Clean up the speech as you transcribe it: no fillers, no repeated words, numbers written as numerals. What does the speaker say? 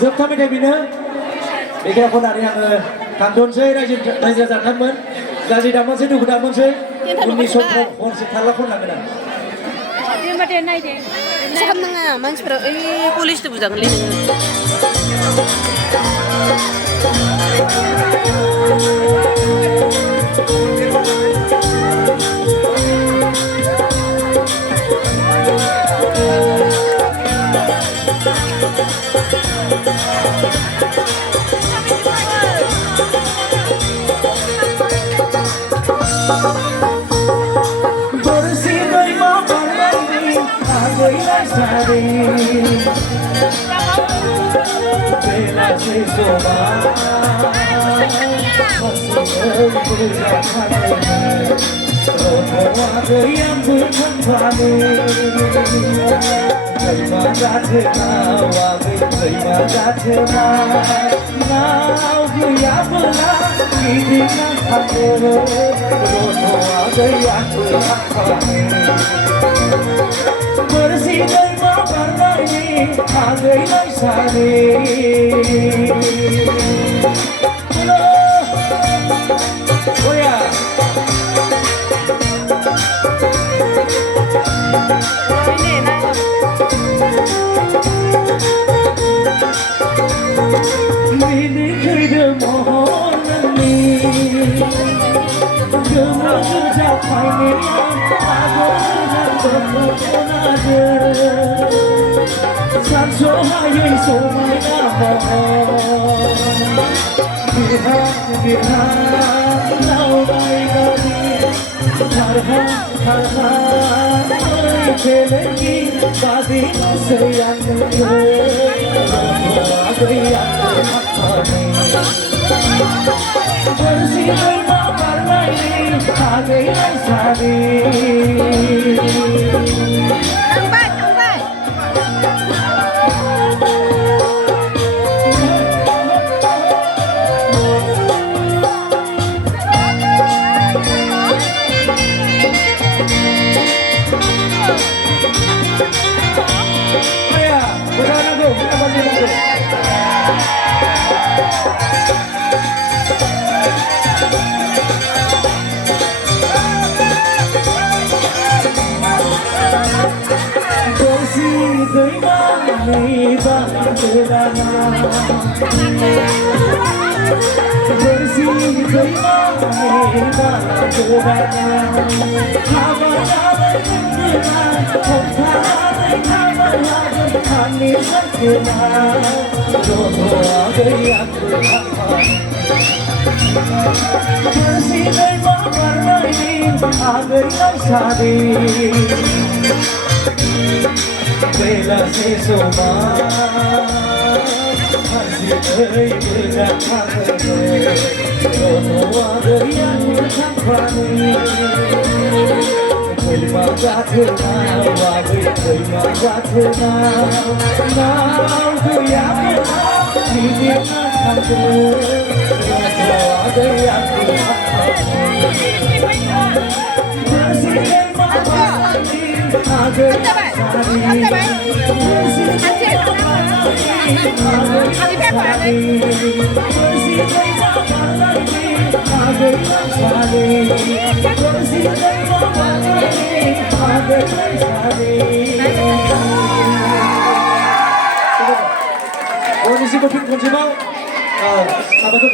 जोबथारबाय दे बेनो बेखाय खननानै आङो थांथ'नोसै रायजो जाथारमोन गाज्रि दामनोसै दुखु दामनोसै उननि समफ्राव हरसे थारला खननांगोन आं bisa nggak mansper polis tuh bukan lih Bela se soba, roto yang berkembang, terima kasih terima kasih now dia pulang ini kan aku roto yang berkembang. Bersih dari warna ini ada yang sari. Oh ya. Ini kedemohonan ini, kemudian capai aku Sancho hai somai na biha nau bai gari harha chelegi badi se yan Bersi ma parnai age sari Bela se soba, masih berjalan roto ada yang bercampur. Terima kasih terima kasih now yang ini aku roto ada yang Kondisi booking kunci mau, sahabat